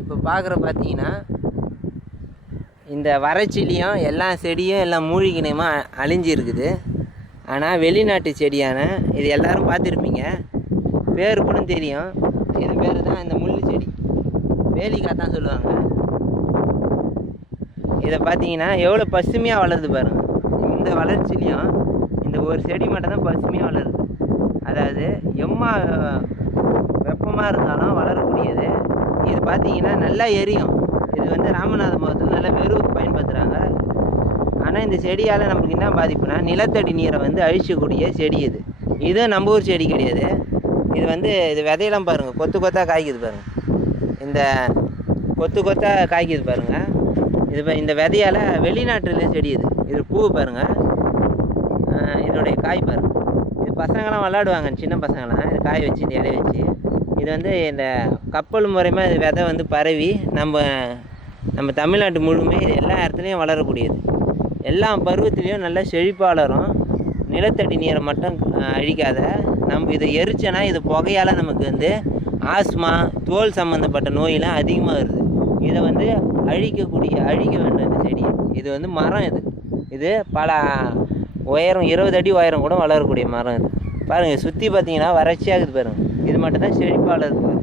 இப்போ பார்த்தீங்கன்னா இந்த வறட்சிலையும் எல்லா செடியும் எல்லாம் மூழ்கினமா அழிஞ்சு இருக்குது. ஆனால் வெளிநாட்டு செடியான இது எல்லோரும் பார்த்துருப்பீங்க, பேர் கூட தெரியும். இது பேர் தான் இந்த முள் செடி, வேலிக்காய் தான் சொல்லுவாங்க. இதை பார்த்தீங்கன்னா எவ்வளோ பசுமையாக வளருது பாருங்கள். இந்த வளர்ச்சிலையும் இந்த ஒரு செடி மட்டும் தான் பசுமையாக வளருது. அதாவது வெப்பமாக இருந்தாலும் வளரக்கூடியது. இது பார்த்தீங்கன்னா நல்லா எரியும். இது வந்து ராமநாத மாவட்டத்தில் நல்லா வெறுவுக்கு பயன்படுத்துகிறாங்க. ஆனால் இந்த செடியால் நமக்கு என்ன பாதிப்புனா, நிலத்தடி நீரை வந்து அழிச்சக்கூடிய செடி இது. இதுவும் நம்ம ஊர் செடி கிடையாது. இது வந்து இது விதையெல்லாம் பாருங்கள், கொத்து கொத்தாக காய்க்குது பாருங்கள். இந்த கொத்து கொத்தாக காய்க்குது பாருங்கள். இது இந்த விதையால் வெளிநாட்டில் செடி இது பூ பாருங்கள், இதனுடைய காய் பாருங்கள். இது பசங்களாம் விளாடுவாங்க, சின்ன பசங்களாம் இது காய வச்சு இந்த இலைய வச்சு. இது வந்து இந்த கப்பல் முறைமா இது விதை வந்து பரவி நம்ம தமிழ்நாட்டு முழுமே எல்லா இடத்துலையும் வளரக்கூடியது. எல்லா பருவத்துலேயும் நல்லா செழிப்பாக வளரும். நிலத்தடி நீரை மட்டும் அழிக்காத. நம்ம இதை எரிச்சோன்னா இது புகையால் நமக்கு வந்து ஆஸ்மா, தோல் சம்மந்தப்பட்ட நோயெலாம் அதிகமாக வருது. இதை வந்து அழிக்க வேண்டும் இந்த செடி. இது வந்து மரம். இது பல உயரம் 20 அடி உயரம் கூட வளரக்கூடிய மரம். இது பாருங்கள், சுற்றி பார்த்தீங்கன்னா வறட்சியாகுது பாருங்கள். இது மட்டும் தான் செழிப்பாக வளருது.